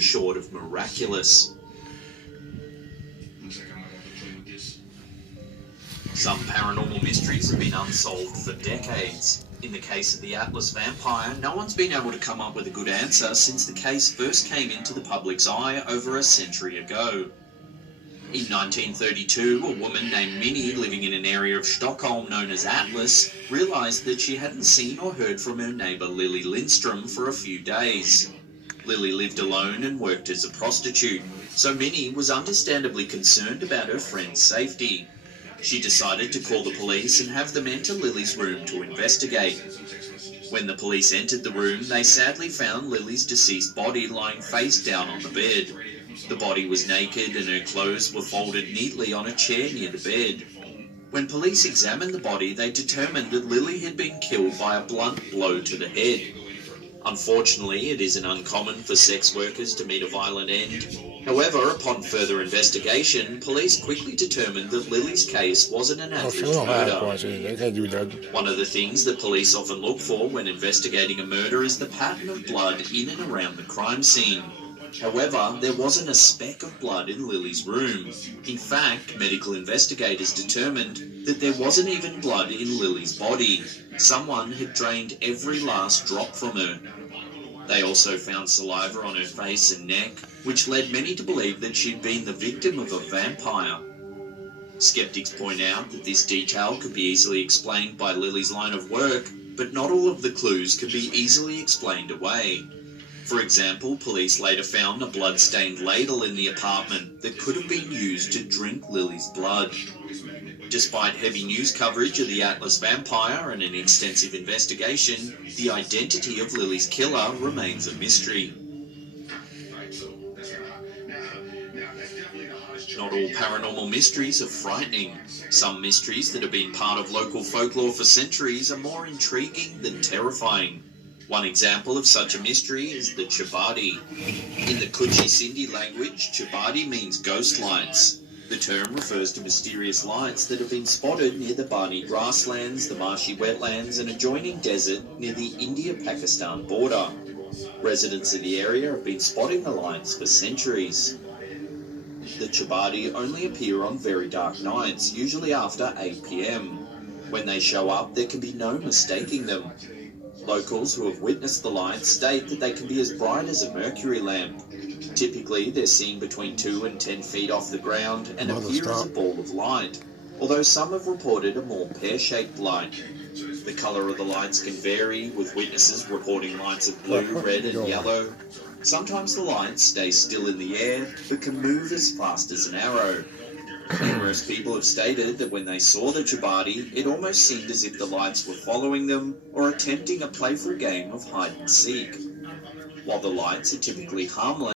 short of miraculous. Some paranormal mysteries have been unsolved for decades. In the case of the Atlas vampire, no one's been able to come up with a good answer since the case first came into the public's eye over a century ago. In 1932, a woman named Minnie, living in an area of Stockholm known as Atlas, realised that she hadn't seen or heard from her neighbour Lily Lindstrom for a few days. Lily lived alone and worked as a prostitute, so Minnie was understandably concerned about her friend's safety. She decided to call the police and have them enter Lily's room to investigate. When the police entered the room, they sadly found Lily's deceased body lying face down on the bed. The body was naked and her clothes were folded neatly on a chair near the bed. When police examined the body, they determined that Lily had been killed by a blunt blow to the head. Unfortunately, it isn't uncommon for sex workers to meet a violent end. However, upon further investigation, police quickly determined that Lily's case wasn't an average murder. One of the things that police often look for when investigating a murder is the pattern of blood in and around the crime scene. However, there wasn't a speck of blood in Lily's room. In fact, medical investigators determined that there wasn't even blood in Lily's body. Someone had drained every last drop from her. They also found saliva on her face and neck, which led many to believe that she'd been the victim of a vampire. Skeptics point out that this detail could be easily explained by Lily's line of work, but not all of the clues could be easily explained away. For example, police later found a blood-stained ladle in the apartment that could have been used to drink Lily's blood. Despite heavy news coverage of the Atlas vampire and an extensive investigation, the identity of Lily's killer remains a mystery. Not all paranormal mysteries are frightening. Some mysteries that have been part of local folklore for centuries are more intriguing than terrifying. One example of such a mystery is the Chibadi. In the Kutchi Sindhi language, Chibadi means ghost lights. The term refers to mysterious lights that have been spotted near the Barni grasslands, the marshy wetlands and adjoining desert near the India-Pakistan border. Residents of the area have been spotting the lights for centuries. The Chibadi only appear on very dark nights, usually after 8 p.m. When they show up, there can be no mistaking them. Locals who have witnessed the lights state that they can be as bright as a mercury lamp. Typically, they're seen between 2 and 10 feet off the ground and appear as a ball of light, although some have reported a more pear-shaped light. The colour of the lights can vary, with witnesses reporting lights of blue, red and yellow. Sometimes the lights stay still in the air, but can move as fast as an arrow. Numerous people have stated that when they saw the Chibadi, it almost seemed as if the lights were following them or attempting a playful game of hide and seek. While the lights are typically harmless,